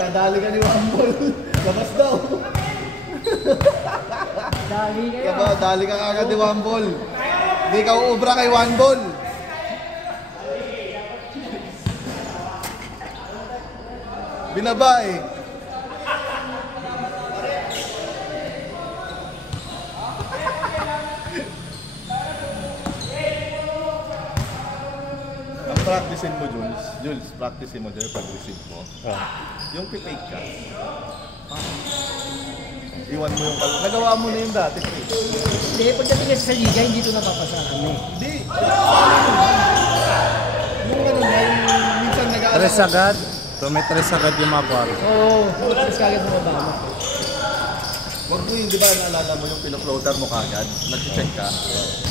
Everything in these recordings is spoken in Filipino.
Kadali ka ni Wambol. Labas daw. Dali kayo. Dali ka agad ni Wambol. Hindi ka uubra kay Wambol. Binaba eh. Ang practicein mo, Jules, practicein mo dyan pag-receive mo. Yung pipake ka. Iwan mo yung nagawa mo na yung dati. Hindi, pagdating kasi sa liga, hindi ito napapasahan eh. Hindi. Yung ano na, yung minsan nag-aaral. Tres agad. Tumitres agad yung mapar. Oo, tres kagad mo ba? Wag mo yun, di ba naalala mo yung pino-floater mo kagad? Nag-check ka.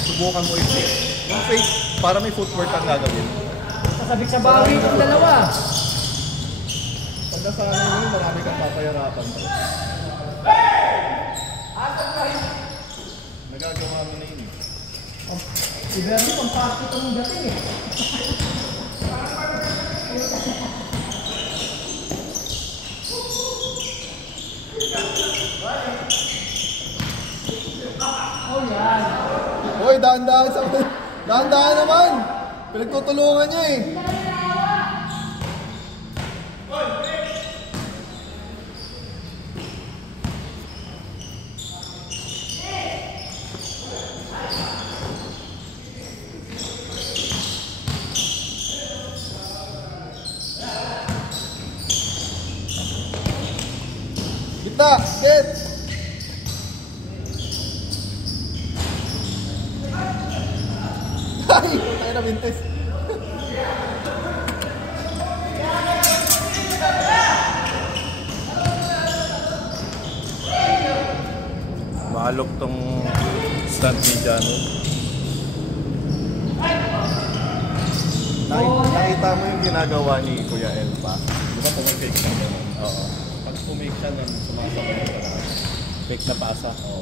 Subukan mo i-flip. Yung fake, para may footwork kang gagawin. Kasabik sa bawi itong dalawa. Pag nasanay mo yun, marami kang papayarapan. Nagagawa mo na yun eh. Si Bernie, pang-party itong dating eh. Oh yan. Hoy, dahan-dahan sa... Dahan-dahan naman! Pinagtutulungan niya eh. Gitna! Get! Ay! Tayo na mintes. Maalok tong stand ni Jano. Nakita mo yung ginagawa ni Kuya Elpa? Di ba pumake siya gano'n? Oo. Pag pumake siya nun, sumasabay ka lang. Fake na pasa. Oo.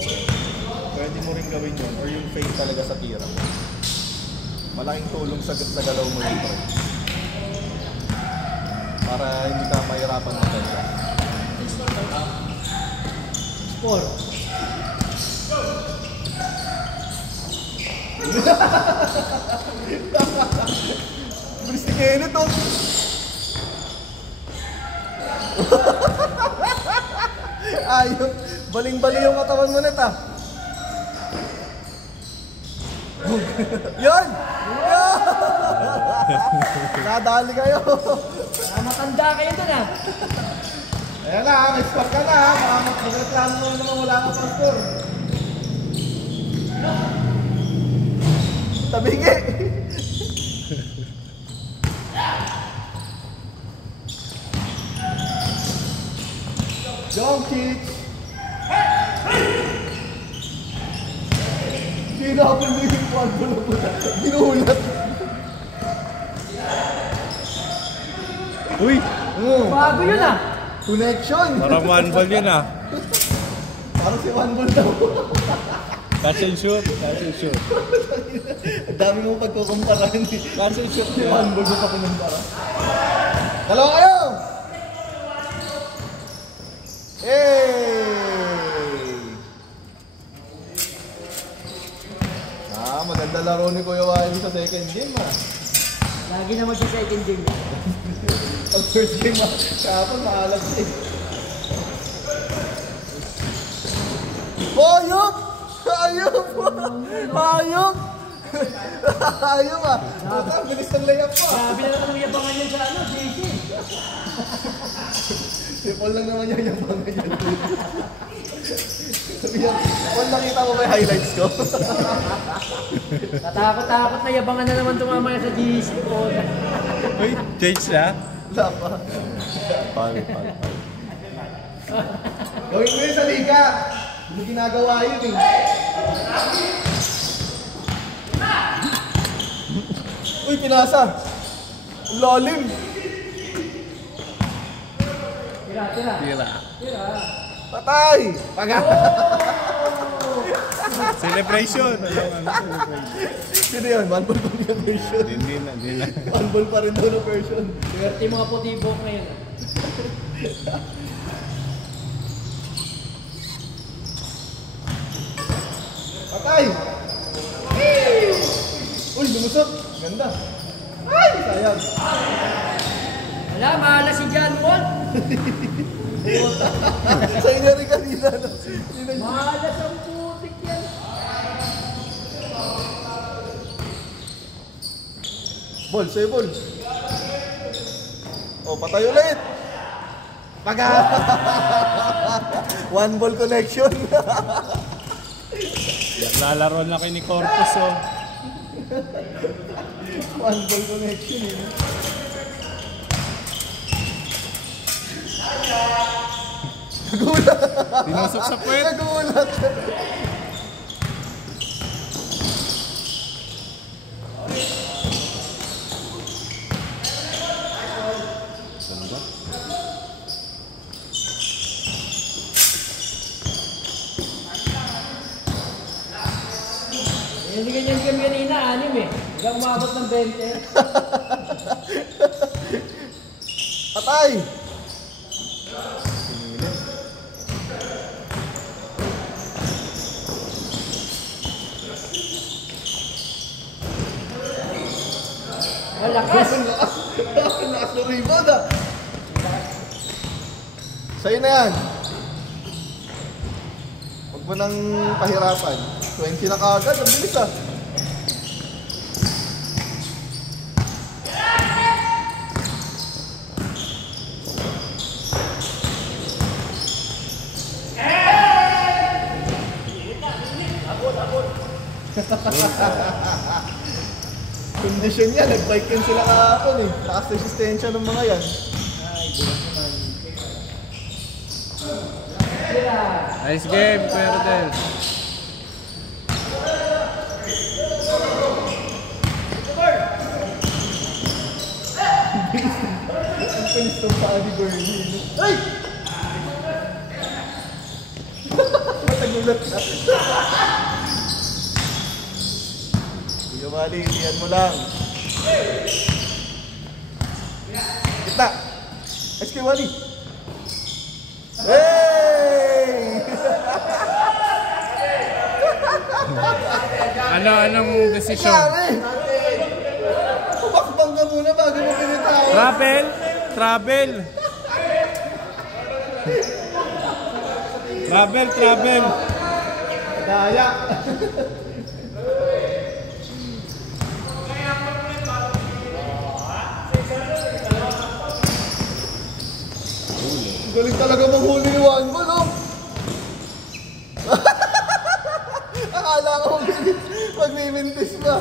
Pwede mo rin gawin yun or yung fake talaga sa tira mo. Malaking tulong sa galaw mo yun, bro. Para hindi ka mahirapan maganda. Sport. Bilis ni Kenneth oh! Ayun! Baling-bali yung katawan mo net ah! Yan! Yan! Nadali kayo! Matanda kayo dun ah. Ayan na, may spark ka na ha! Baka magreklamo mo naman wala ka pang score! Tabingi! Jump kicks! Hindi na ako hindi yung kwadro na po na. Ginuhulat! Uy! Bago yun ah. Connection! Parang one ball yun ah. Parang si One Ball daw. Catch and shoot. Catch and shoot. Ang dami mo pagkukumparahan eh. Catch and shoot. Si One Ball mo pa kinumpara. Dalawa kayo! Maganda laro ni Kuya Wiley sa second game ah. Lagi naman sa second game. Ang first game ah, kahapon maalag eh. Hayop! Hayop! Hayop! Hayop ah! Ang bilis ng layup pa! Grabe na naman ang yabangan niya sa ano, JC. Si Paul lang naman yung yabangan niya. Sabi niya, Paul, nakita mo ba yung highlights ko? Katakot-takot na yabangan na naman tumamaya sa GC ko. Uy, change na? Wala pa. Pal. Gawin mo yun sa liga. Hindi ginagawa yun eh. Uy, pinasa. Lalim. Tira. Tira. Patay. Paga. Oh! Celebration. Celebration. Sino yun? One ball pa rin yung version. Hindi na. One ball pa rin daw na version. Swerte mga putibok ngayon. Patay! Uy, lumusok! Ganda! Ay! Sayang! Wala, mahala si John Wall. Sa'yo na rin kanina. No? Mahala sa putik yan. Ball, sa'yo ball. Oh, patay ulit! Paga! One ball connection. Naglalaro na kayo ni Corpus, oh. One ball connection, eh. Nagulat! Tinusok sa puwet. Nagulat! Hindi ganyan kami kanina, anim eh. Hanggang umabot ng 20. Patay! Malakas! Ang lakas ng rebound, ah! Sa'yo na yan. Huwag mo nang pahirapan. 20 na kagad, ang bilis, ah. Kondisyon yan, nag-bike yan sila kahapon eh. Lakas resistensya ng mga yan. Nice game, Kuya Rodel. Ang pinis ng paa ni Bernie. Ay! Matagulat na. Kuya Mali, ilihan mo lang. Kita! SK Wally! Hey! Anong desisyon? Nangyari! Pumakbang ka muna bago mo pinitawag. Travel. Daya! Galing talaga maghuli ni Juan Ball, no? Akala ko magmimintis pa.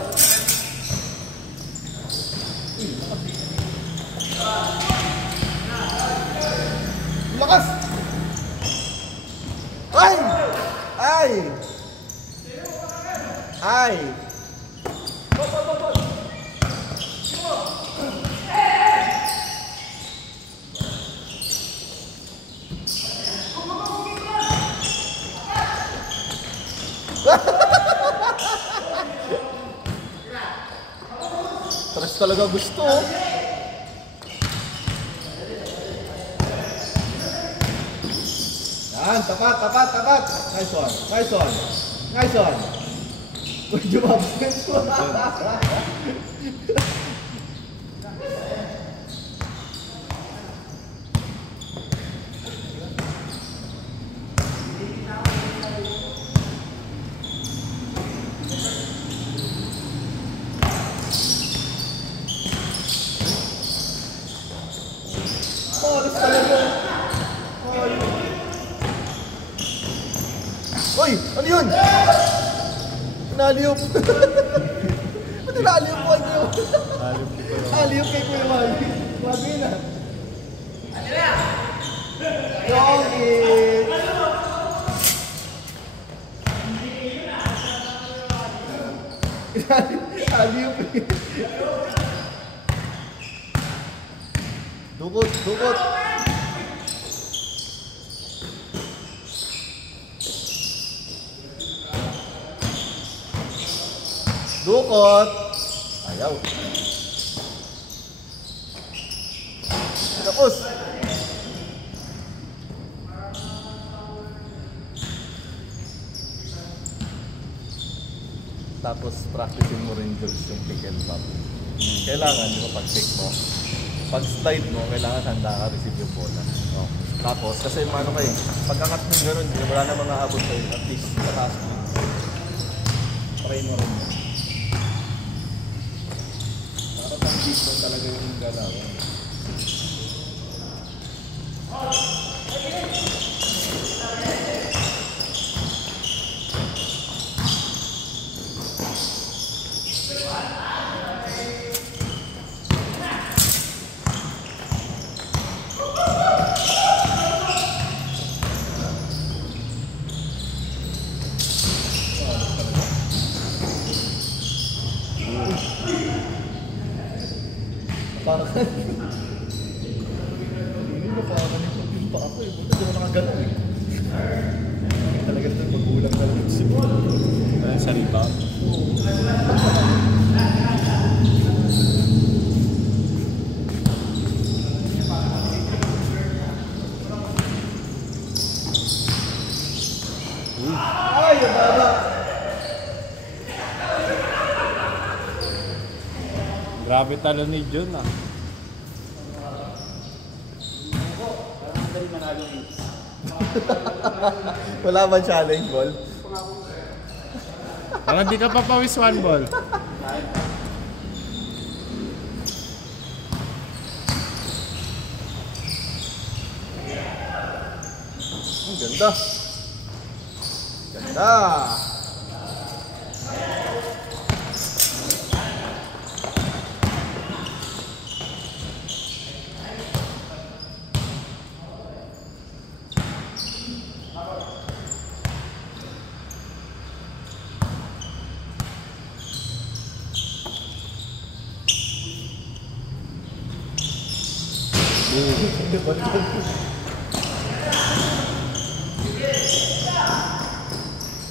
Lakas! Ay! Ay! Ay! Tres talaga gusto. Yan, tapat. Nice one. Uy, jumabsent po. Oras talaga. Uy, ano yun? Naliyop. Ba't naliyop mo ano yun? Naliyop kay Kuya Mali. Wag yun ah. Yongit! Naliyop eh. Dukot. Dukot. Ayaw. Tapos. Tapos practicein mo rin Jules yung pick and pop. Kailangan, di ba, pag pick mo, pag slide mo, kailangan handa ka receive yung bola. Oh. Tapos, kasi ano kayo, pagkakat mo gano'n, wala na mga abot kayo, at least sa taas mo. Try mo rin yun. Para pang deep mo talaga yung galaw. Parang hindi mo parang yung pa ako eh. Buta di mo nakagalaw eh. Talaga ito magulang na lang si mo. Ayun sa rebound. Ay, nababa! Grabe talo ni Jun ah. Wala ba challenge ball? Parang di ka papawis one ball. Ang ganda! Ganda!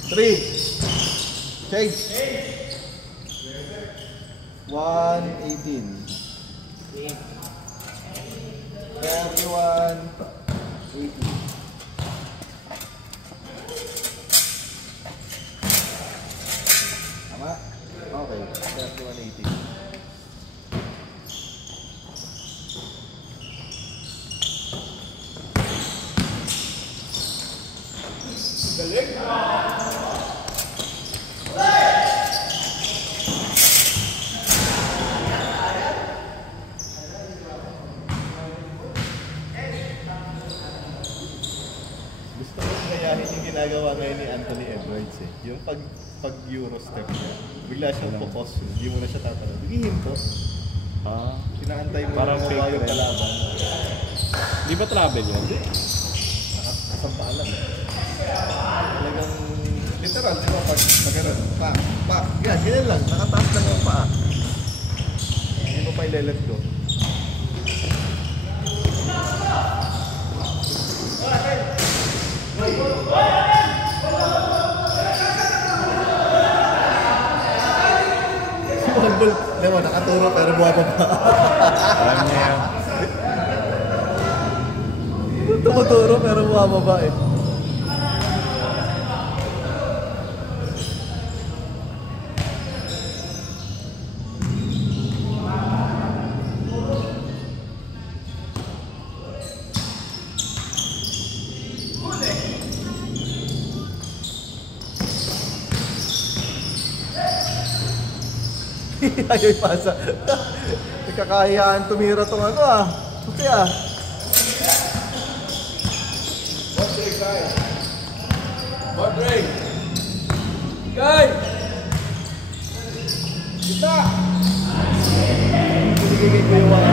Three. Change. 118. 31. 80. Tama? Okay. 3180. Galing! Gusto ko gayahin yung ginagawa ngayon ni Anthony Edwards eh. Yung pag-Euro step niya. Bigla siyang focus. Hindi mo na siya tatanong. Bigyan to. Ah, Pinaantay mo parang yung fake yung red. kalaban. di ba travel yun? Nakasampalan. Talagang literal, di ba? Pag gano'n, pa. Yan, ganyan lang. Nakataas lang yung paa. Hindi mo pa ile-let go. Si Waldol, di ba, nakaturo pero bumababa. Alam niya yan. Tumuturo pero bumababa eh. Ayaw ipasa. Nagkakahiyaan tumira tong ano ah. Puti ah. What break, guy? What break? Guy! Gitna! Binigay ko yung mga...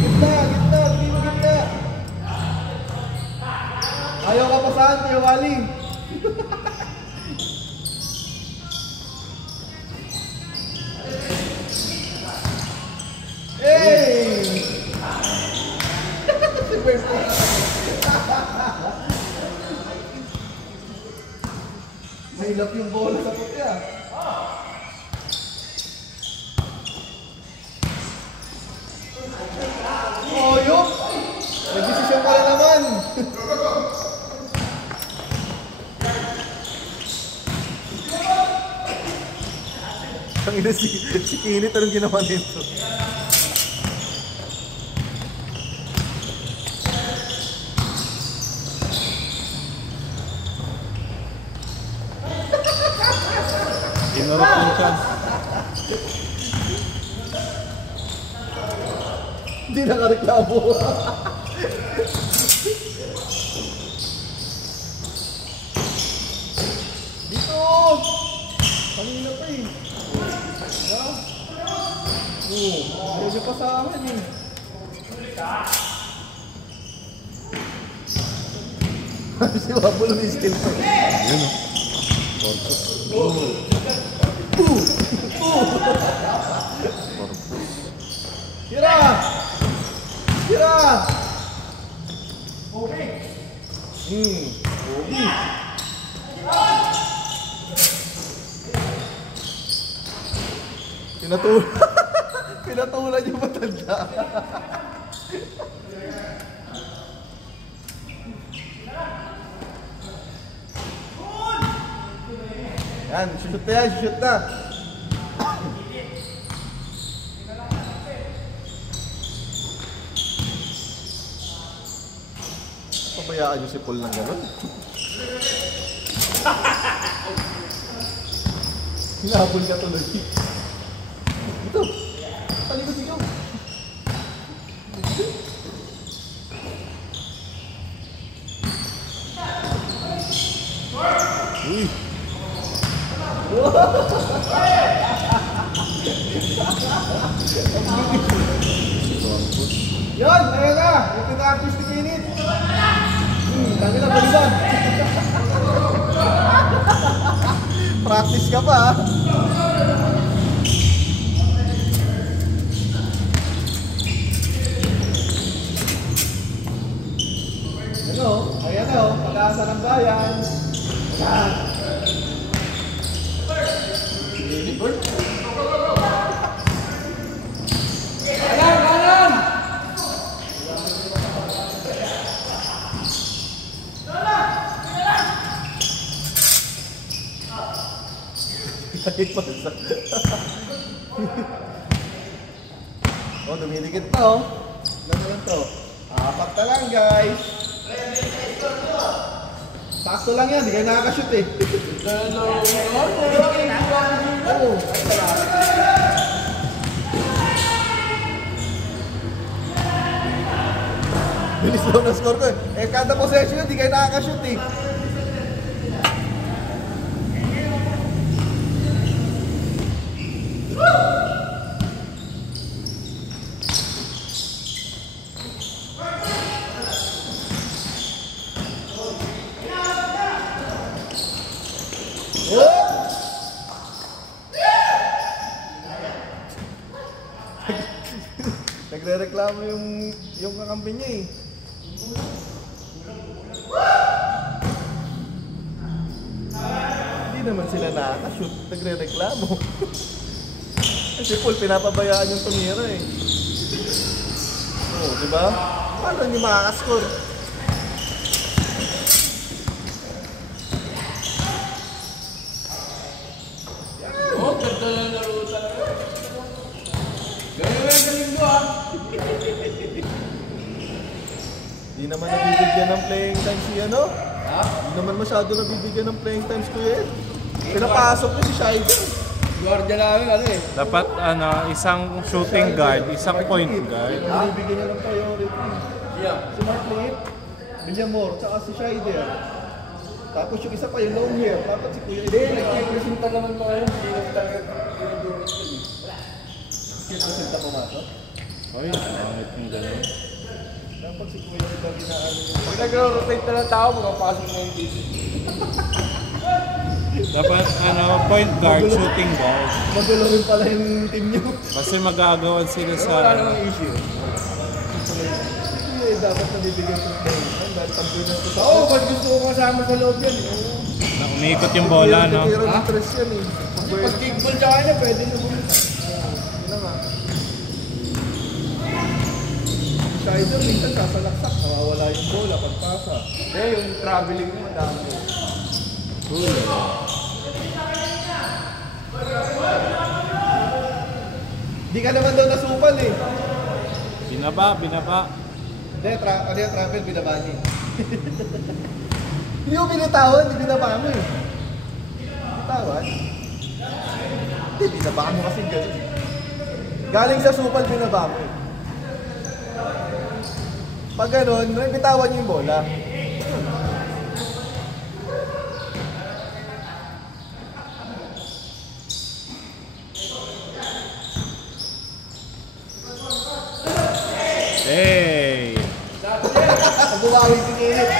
Gitna! Bigay mo gitna! Ayaw ka pa saan, Tio Wally? Hey! Mahilap yung bola sa puti ah. Tangina si Kinit, anong ginawa nito? Inurot yung chance. Hindi nakareklamo. Dito! Kanina pa eh. Diba? Oo, medyo pa sa akin eh. Si Wabul may skill pa eh. Yun o. Tira! Tira! Okay. Okay. Pinatulan yung matanda. Yan, shoot na yan, shoot na. Pabayaan nyo si Paul ng gano'n. Hinabol ka tuloy. Ito, talikod sigaw. Uy! Yan, ayan na. Yung pinaka-artist ni Kinit. Tangi na, baliban. Practice ka pa, ha? Ano? Ayan na, oh. Pag-asa ng bayan. Yan. Oh, dumidikit pa oh. Ano lang to? Apat na lang guys. Sakto lang yan, di kayo nakakashoot eh. Oh. Bilis daw na score ko eh. Eh kada possession di kayo nakakashoot eh. Nagre-reklamo yung kakampi niya eh. Hindi naman sila nakaka-shoot, nagre-reklamo. Kasi Paul, pinapabayaan yung tumira eh. Oo, di ba? Paano nyo makaka-score? Oh, ganda lang laro talaga. Galing mo ah. Di naman nabibigyan ng playing time si ano? Ha? Di naman masyado nabibigyan ng playing time si Kuya Ed. Pinapasok niya si Shider. Guardia namin ano eh. Dapat isang shooting guard, isang point guard. Nabibigyan niya ng priority. Yeah. Si Mark Lip, Villamor, tsaka si Shider. Tapos yung isa pa yung long hair. Dapat si Kuya Ed. Hindi, nagkipresinta naman pa kayo. Hindi na talaga pinag-durit ko eh. Kipresenta pumasok. Oy, pangit yung gano'n. Dapat si Kuya Ed ang ginaano yung... Pag nag-rotate na ng tao, magpapasok na yung DC. Dapat point guard, shooting guard. Magulo rin pala yung team niyo. Kasi mag-aagawan sila Pero sa... wala namang issue. Kuya Ed dapat nabibigyan ng playing time dahil pag-dunas ko sa... Oo, ba't gusto ko kasama sa loob yan eh. na umiikot yung bola, no? Tiro Ha? ng stress yan eh. Pag kickball sa kanya, pwede na pumunta. Yun na nga. Shider minsan sasalaksak, nawawala yung bola pagpasa. Hindi, yung traveling mo, madami. Di ka naman daw nasupal eh. Binaba. Hindi, ano yung travel, binaba niya eh. Hindi mo binitawan, hindi binaba mo eh. Binitawan? Hindi, binaba mo kasi gano'n. Galing sa supal, binaba mo eh. Pag gano'n, bitawan niyo yung bola. Hey! Bumawi si Kilit.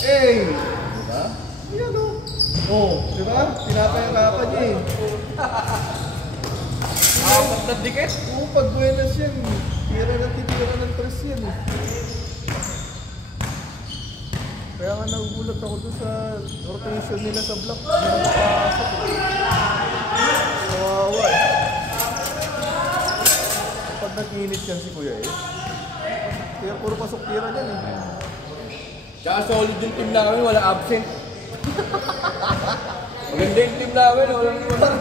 Hey! Diba? Yan o. Oh, diba? Pinapahirapan niya eh. Apat na dikit. Oo, pag buenas yan. Tira ng tres yan eh. Kaya nga nagugulat ako doon sa rotation nila sa block. Hindi na nakapasok eh. Kawawa eh. Pag nag-init yan si Kuya eh. Kaya puro pasok tira dyan eh. Tsaka solid yung team namin, wala absent. Maganda yung team namin, walang iwan.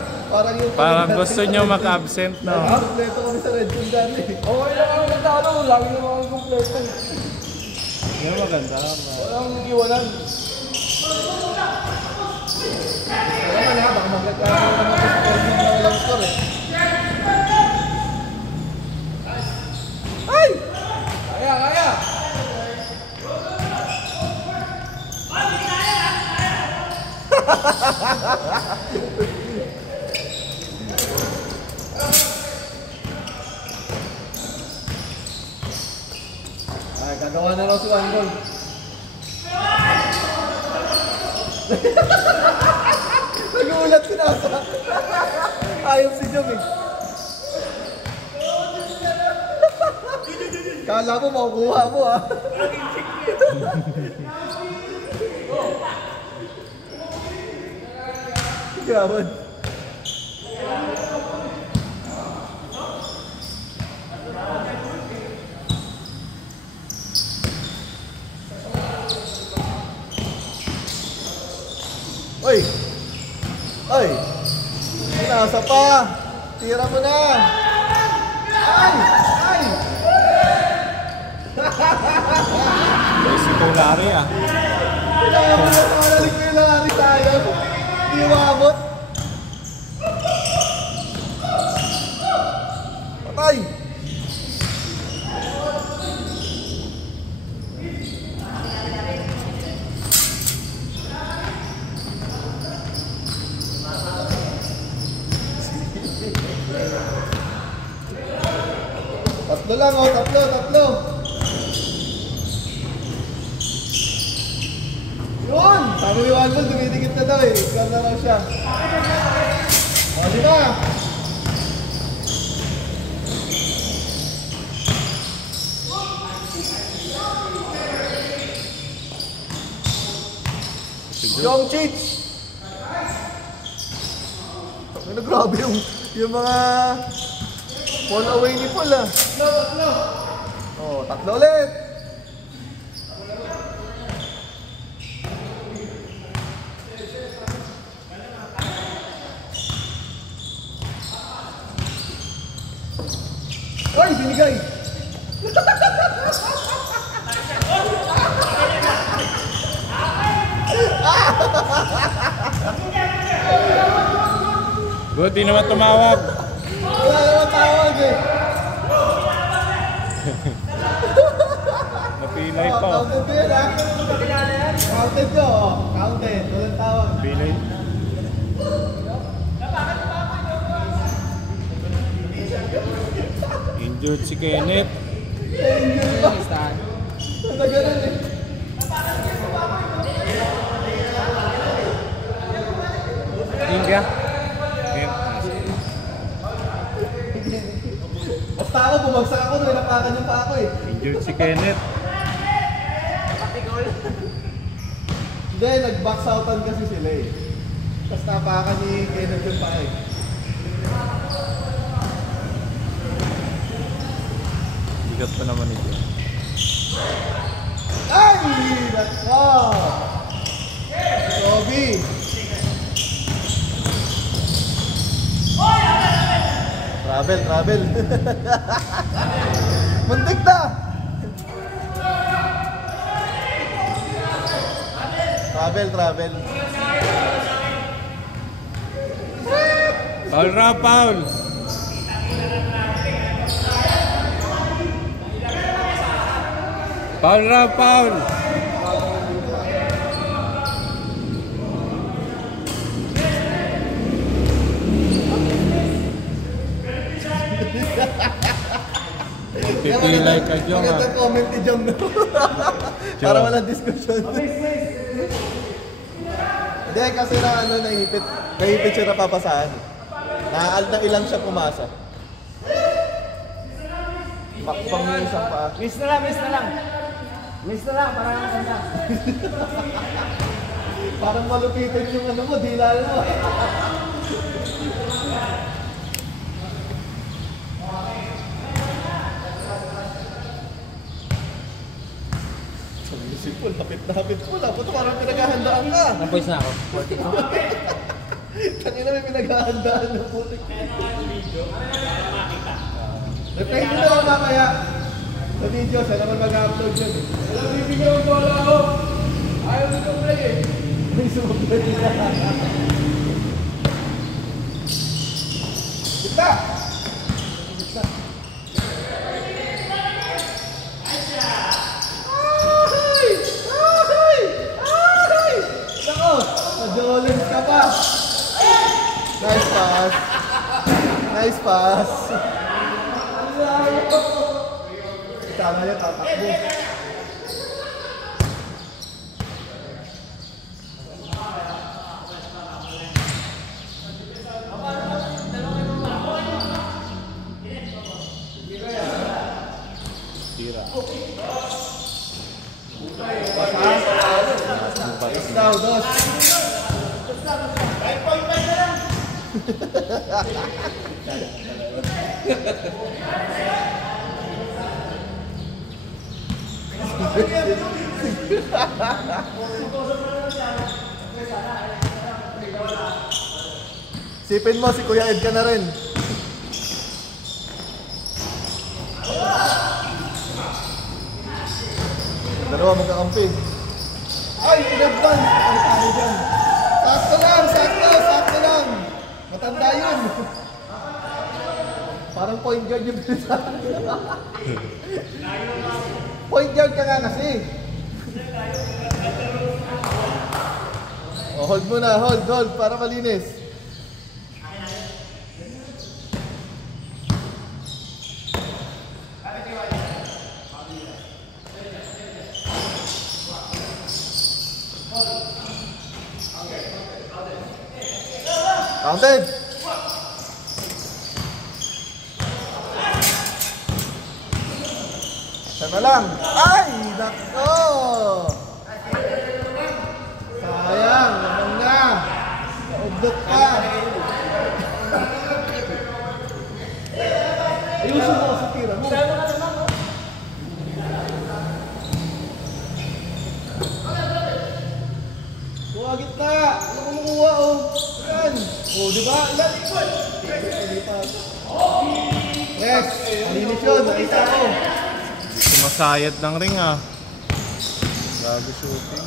Parang gusto nyo maka-absent, no? Kompleto kami sa Red Bull dati. Okay lang kami nagtalo, lagi naman kami kompleto. Yan maganda. Walang iwanan. Alam mo na, baka magkakaroon naman sa score na walang score eh. Ay! Kaya! Ay, gagawa na raw si One Goal. Nag-uulat si Nasa. Ayaw si Jom eh. Kala mo makukuha mo ah. Gawad. Oy! Oy! Nasa pa! Tira mo na! Ay! Ay! Si Polari ah. Kailangan mo na nakalalig ko yung langari tayo. Hindi umabot. Patay! Tatlo lang oh, tatlo. Yun! Sabi ni One Ball, dumidikit na daw eh. Ikaw na raw siya. O, di ba? Yung Chich! Ano, grabe yung mga fall away ni Paul ah. Tatlo! O, tatlo ulit! Ay, binigay! Good, di naman tumawag. Wala naman tawag eh. Napilay pa. Counted ko yun ah. Counted ko oh. Counted. Walang tawag. Napilay. Injured si Kenneth. Injured pa. Ano ganun eh. India. Basta ako, bumagsak ako, nilapakan yung pa ako eh. Injured si Kenneth. Hindi, nag-box outan kasi sila eh. Tapos napakan ni Kenneth yung pa eh. Bigat pa naman ito. Ay! That's all! Toby! Travel, travel. Muntik na! Travel, travel. Foul ra, foul. Foul ra, foul. Pipilay ka dyan ah. Magandang comment ni Jom. Para walang diskusyon. Hindi, kasi na ano, naipit. Naipit siya napapasahan. Na ilang siya pumasa. Pang isang pa. Miss na lang, miss na lang. Miss na lang, para nakakanda. Parang malupitin yung ano mo, dilal mo. Simple, lapit na lapit ko lang. Puto parang pinaghahandaan ka. Napoys na ako. Kanina may pinaghahandaan na putik. Reply nyo na lang mamaya. Sa video, siya naman mag-upload yun. Alam, bibigyan mo bola ako. Ayaw nito play eh. May sumuplay na. Kita! Jolens ka pa. Nice pass. Nice pass. Tama niya, tatakbo. Tira. Pass daw, dos. Sipin mo, si Kuya Ed ka na rin. Dalawa magkakampi. Ay, in-advance! Ang talo dyan. Sakto lang, sakto, sakto lang. Matanda yun. Parang point guard yung pinasabi. Point guard ka nga kasi. Oh, hold mo na, hold, para malinis. Counted! Sana lang! Ay! Nako! Sayang! Naman na! Naubdot ka! Ayusin mo sa tira mo. Kuha gitna! Ano kumukuha oh? Yan! O, diba? Ilan? Yes! Malinis yun! Nakita ko! Sumasayad ng ring ah. Grabe shooting.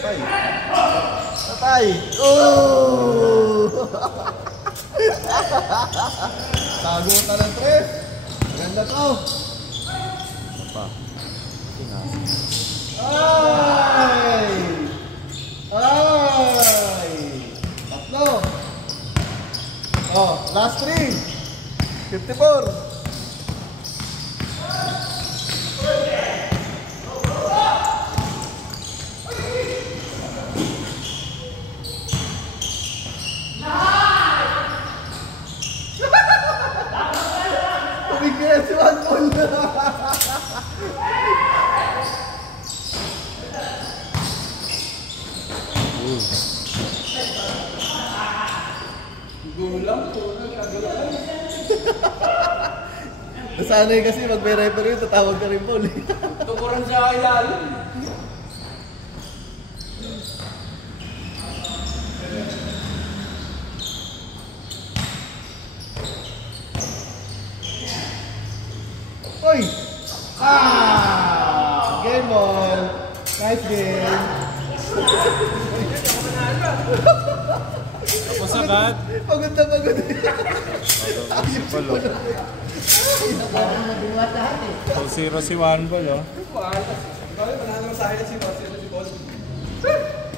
Patay! Patay! Oh! Tago ka ng tres! Maganda to! Apa? Ay! Ay! Tatlo! Oh, last three! 54! Tumigil si Juan Paul na! Nasanay kasi mag may referee, tatawag ka rin Paul. Tukuran siya ilalim. Oy! Game ball! Nice game! Tapos agad. Pagod na pagod. Si Paul, oh. Parang mabuhat lahat eh. So, 0 si Juan Paul, oh. Bakit manalo sa akin si Marcelo?